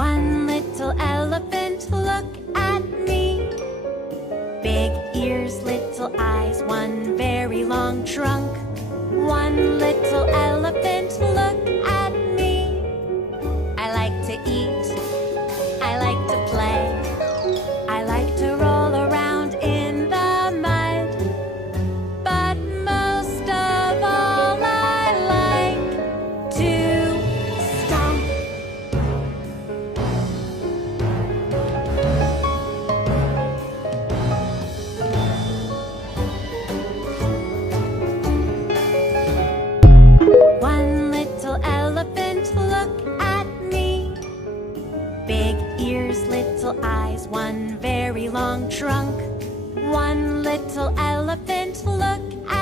One little elephant, look at me. Big ears, little eyes, one very long trunk. One little elephant, look at me. I like to eat, I like to play, I like to roll around in the mud. But most of all, I like to stomp. One little elephant, look at me. Big ears, little eyes, one very long trunk. One little elephant, look at